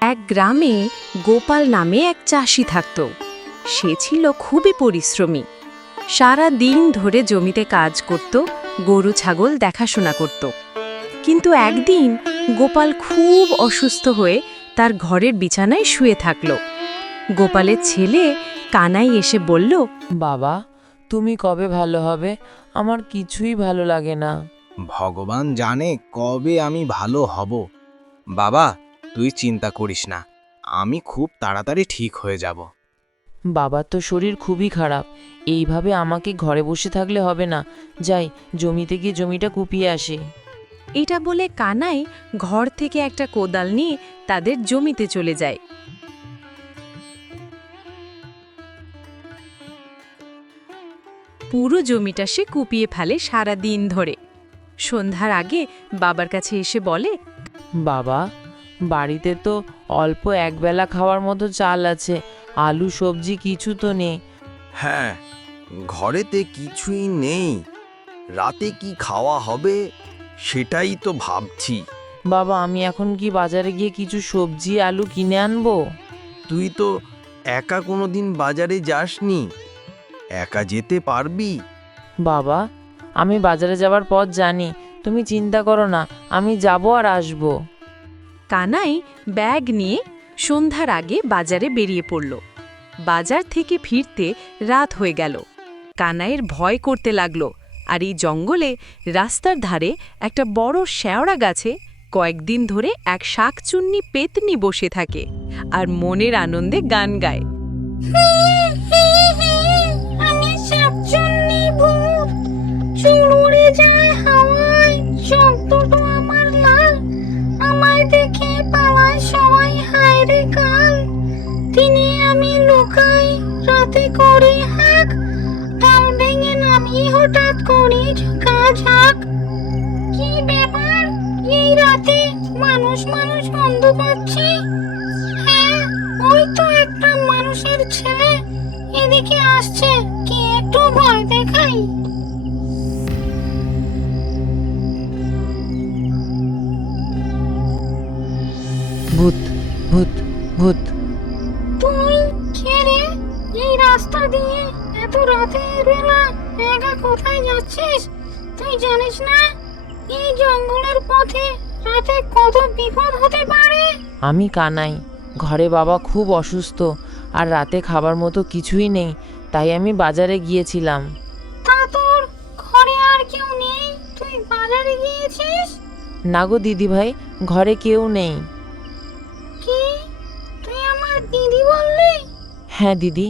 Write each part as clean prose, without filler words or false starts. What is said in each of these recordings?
এক গ্রামে গোপাল নামে এক চাষি থাকত। সে ছিল খুবই পরিশ্রমী। সারা দিন ধরে জমিতে কাজ করত, গরু ছাগল দেখাশোনা করত। কিন্তু একদিন গোপাল খুব অসুস্থ হয়ে তার ঘরের বিছানায় শুয়ে থাকল। গোপালের ছেলে কানাই এসে বলল, বাবা, তুমি কবে ভালো হবে? আমার কিছুই ভালো লাগে না। ভগবান জানে কবে আমি ভালো হব। বাবা, তুই চিন্তা করিস না, আমি খুব তাড়াতাড়ি ঠিক হয়ে যাব। বাবার তো শরীর খুবই খারাপ, এইভাবে আমাকে ঘরে বসে থাকলে হবে না। যাই, জমিতে গিয়ে জমিটা কুপিয়ে আসি। এটা বলে কানাই ঘর থেকে একটা কোদাল নিয়ে তাদের জমিতে চলে যায়। পুরো জমিটা সে কুপিয়ে ফেলে সারা দিন ধরে। সন্ধ্যার আগে বাবার কাছে এসে বলে, বাবা, বাড়িতে তো অল্প একবেলা খাওয়ার মতো চাল আছে, আলু সবজি কিছু তো নেই। হ্যাঁ, ঘরেতে কিছুই নেই। রাতে কি খাওয়া হবে সেটাই তো ভাবছি। বাবা, আমি এখন কি বাজারে গিয়ে কিছু সবজি আলু কিনে আনবো? তুই তো একা কোনোদিন বাজারে যাসনি, একা যেতে পারবি? বাবা, আমি বাজারে যাবার পথ জানি, তুমি চিন্তা করো না, আমি যাব আর আসবো। কানাই ব্যাগ নিয়ে সন্ধ্যার আগে বাজারে বেরিয়ে পড়ল। বাজার থেকে ফিরতে রাত হয়ে গেল। কানাইয়ের ভয় করতে লাগলো, আর এই জঙ্গলে রাস্তার ধারে একটা বড় শেওড়া গাছে কয়েকদিন ধরে এক শাকচুন্নি পেতনি বসে থাকে আর মনের আনন্দে গান গায়। আমি শাকচুন্নি ভূত, চুল উড়ে যায় হাওয়ায়, চোখ দুটো আমার লাল, আমায় দেখে পালায় সবাই, হায় রে কাল। দিনে আমি লুকাই, রাতে করি হাঁক, ডাল ভেঙে নামি হঠাৎ করি ঝাঁক। কি ব্যাপার, এই রাতে মানুষ মানুষ গন্ধ পাচ্ছি? হ্যাঁ, ওই তো একটা মানুষের ছেলে এদিকে আসছে, কি একটু ভয় দেখাই। ভূত, ভূত, ভূত। তুই কে রে? এই রাস্তা দিয়ে এত রাতের বেলা একা কোথায় যাচ্ছিস? তুই জানিস না এই জঙ্গলের পথে রাতে কত বিপদ হতে পারে? আমি কানাই, ঘরে বাবা খুব অসুস্থ আর রাতে খাবার মতো কিছুই নেই, তাই আমি বাজারে গিয়েছিলাম। তা তোর ঘরে আর কেউ নেই, তুই বাজারে গিয়েছিস? না গো দিদিভাই, ঘরে কেউ নেই। কি, তুই আমার দিদি বললি? হ্যাঁ দিদি।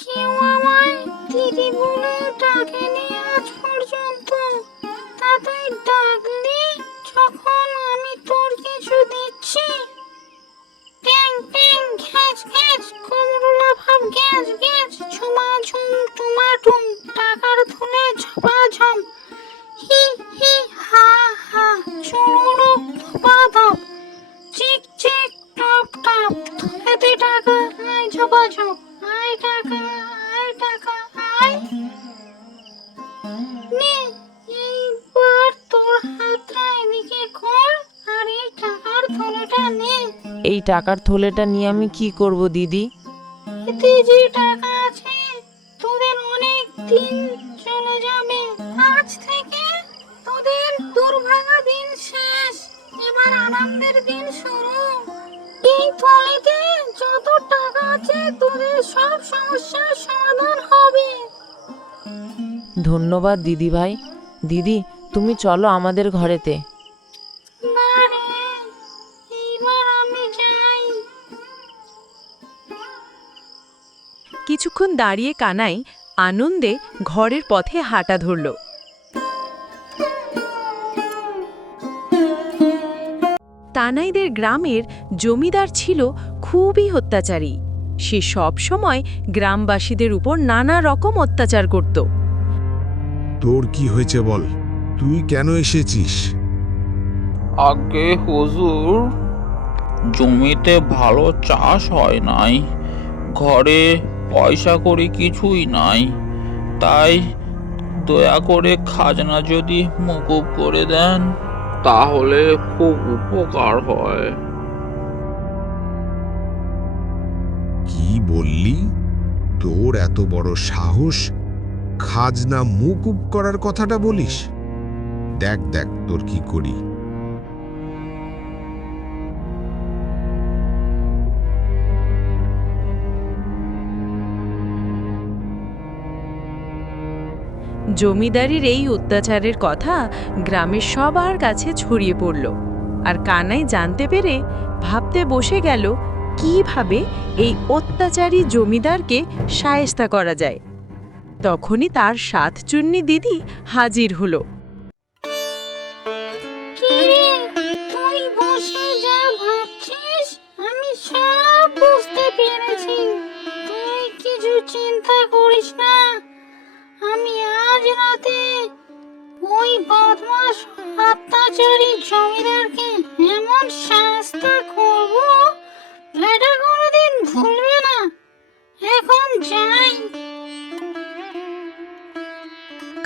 কেউ আমায় দিদি বলে ডাকেনি আজ পর্যন্ত। তা তুই ডাকলি যখন আমি তোর কিছু দিচ্ছি। ট্যাং ট্যাং ঘ্যাচ ঘ্যাচ, কুমড়োলা ভাব গ্যাস গ্যাস, ঝুমা ঝুম টুমা টুম, টাকার থলে ঝপা ঝম, হি হি হা হা, চুরুরু ধপা ধপ, চিক চিক টপ টপ, থলেতে টাকা আয় ঝপা ঝপ, আয় টাকা আয় টাকা আয়। নে, এইবার তোর হাতটা এদিকে কর আর এই টাকার থলেটা নে। এই টাকার থলেটা নিয়ে আমি কি করব দিদি? এতে যে টাকা আছে তোদের অনেক দিন চলে যাবে। আজ থেকে তোদের দুর্ভাগা দিন শেষ, এবার আনন্দের দিন শুরু। এই থলেতে যত টাকা আছে তোদের সব সমস্যার সমাধান হবে। ধন্যবাদ দিদিভাই। দিদি, তুমি চলো আমাদের ঘরেতে। না রে, এইবার আমি যাই। কিছুক্ষণ দাঁড়িয়ে কানাই আনন্দে ঘরের পথে হাঁটা ধরল। তানাইদের গ্রামের জমিদার ছিল খুবই অত্যাচারী। সে সব সময় গ্রামবাসীদের উপর নানা রকম অত্যাচার করত। তোর কি হয়েছে বল, তুই কেন এসেছিস? আগে হুজুর, জমিতে ভালো চাষ হয় নাই, ঘরে পয়সা করি কিছুই নাই, তাই দয়া করে খাজনা যদি মকুব করে দেন তাহলে খুব উপকার হয়। কি বললি? তোর এত বড় সাহস, খাজনা মুকুব করার কথাটা বলিস? দেখ দেখ তোর কি করি। জমিদারির এই অত্যাচারের কথা গ্রামের সবার কাছে ছড়িয়ে পড়ল, আর কানাই জানতে পেরে ভাবতে বসে গেল কিভাবে এই অত্যাচারী জমিদারকে শায়েস্তা করা যায়। তখনই তার সাতচুন্নি দিদি হাজির হলো। কি রে, তুই বসে যা ভাবছিস আমি সব বুঝতে পেরেছি। তুই কিছু চিন্তা করিস না, আমি আজ রাতে ওই বদমাস অত্যাচারী জমিদারকে এমন শাস্তি করব এটা কোনোদিন ভুলবে না। এখন যাই।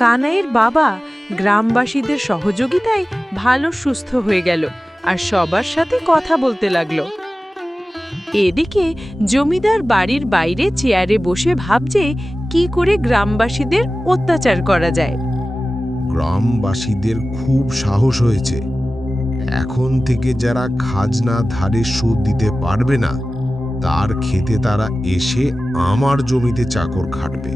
কানাইয়ের বাবা গ্রামবাসীদের সহযোগিতায় ভালো সুস্থ হয়ে গেল আর সবার সাথে কথা বলতে লাগলো। এদিকে জমিদার বাড়ির বাইরে চেয়ারে বসে ভাবছে কি করে গ্রামবাসীদের অত্যাচার করা যায়। গ্রামবাসীদের খুব সাহস হয়েছে। এখন থেকে যারা খাজনা ধারে সুদ দিতে পারবে না, তার খেতে তারা এসে আমার জমিতে চাকর খাটবে।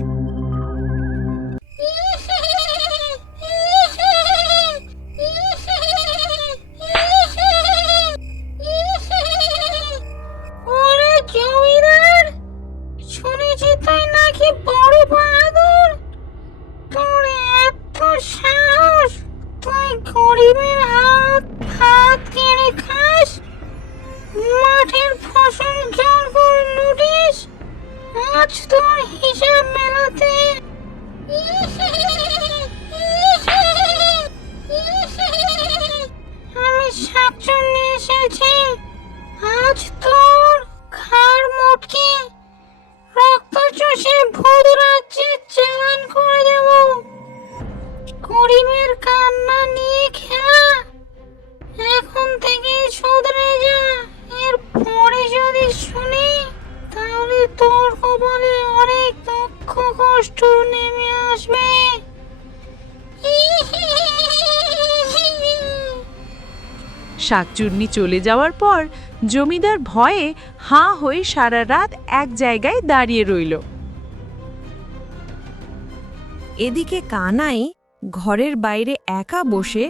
ওরে জমিদার, শুনেছি তুই নাকি বড় বাহাদুর। তোর এত সাহস, তুই গরিবের হাত কেড়ে খাস, মাঠের ফসল জোর করে লুটিস। আজ তোর হিসাব মেলাতে আমি শাকচুন্নি এসেছি। আজ তোর ঘাড় মোটকে রক্ত চষে ভূত রাজ্যে চালান করে দেব। গরিবের কান্না নিয়ে খেলা, এখন থেকে শুধরে যা। এর পরে যদি শুনি তাহলে তোর কপালে অনেক দুঃখ কষ্ট নেমে আসবে। শাকচুন্নি চলে যাওয়ার পর জমিদার ভয়ে হাঁ হয়ে সারা রাত এক জায়গায় দাঁড়িয়ে রইল। এদিকে কানাই ঘরের বাইরে একা বসে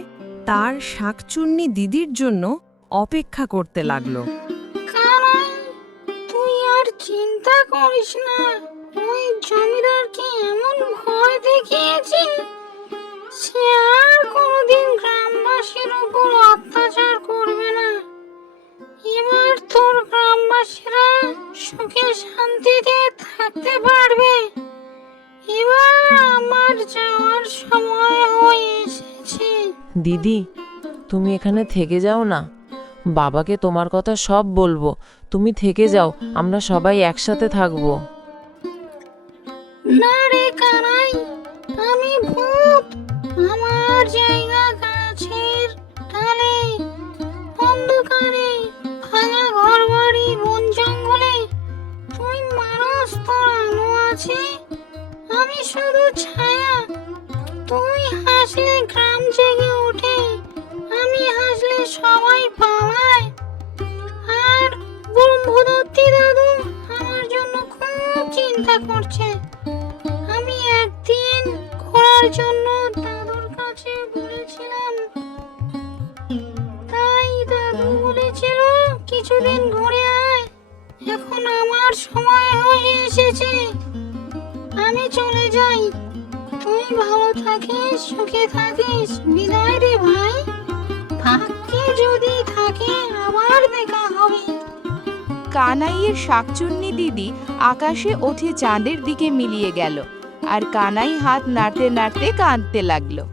তার শাকচুন্নি দিদির জন্য অপেক্ষা করতে লাগলো। কানাই, তুই আর চিন্তা করিস না। ওই জমিদারকে এমন ভয় দেখিয়েছি, সে আর কোনোদিন গ্রামবাসীর উপর অত্যাচার করবে না। এবার তোর গ্রামবাসীরা সুখে শান্তিতে থাকতে পারবে। এবার আমার যাওয়ার সময় হয়ে এসেছে। দিদি, তুমি এখানে থেকে যাও না। বাবাকে তোমার কথা সব বলবো, তুমি থেকে যাও, আমরা সবাই একসাথে থাকবো। না রে কানাই, আমি ভূত। আমার জায়গা গাছের ডালে, অন্ধকারে, ভাঙা ঘরবাড়ি, বন জঙ্গলে। তুই মানুষ, তোর আলো আছে, আমি শুধু ছায়া। তুই হাসলে গ্রাম জেগে ওঠে, আমি হাসলে সবাই পালায়। আর ব্রহ্মদত্তি দাদু আমার জন্য খুব চিন্তা করছে। আমি একদিন ঘোরার জন্য দাদুর কাছে বলেছিলাম, তাই দাদু বলেছিল কিছুদিন ঘুরে আয়। এখন আমার সময় হয়ে এসেছে, আমি চলে যাই। তুই ভালো থাকিস, সুখে থাকিস। বিদায় রে ভাই, ভাগ্যে যদি থাকে আবার দেখা হবে। কানাইয়ের শাকচুন্নি দিদি আকাশে ওঠে চাঁদের দিকে মিলিয়ে গেল, আর কানাই হাত নাড়তে নাড়তে কাঁদতে লাগলো।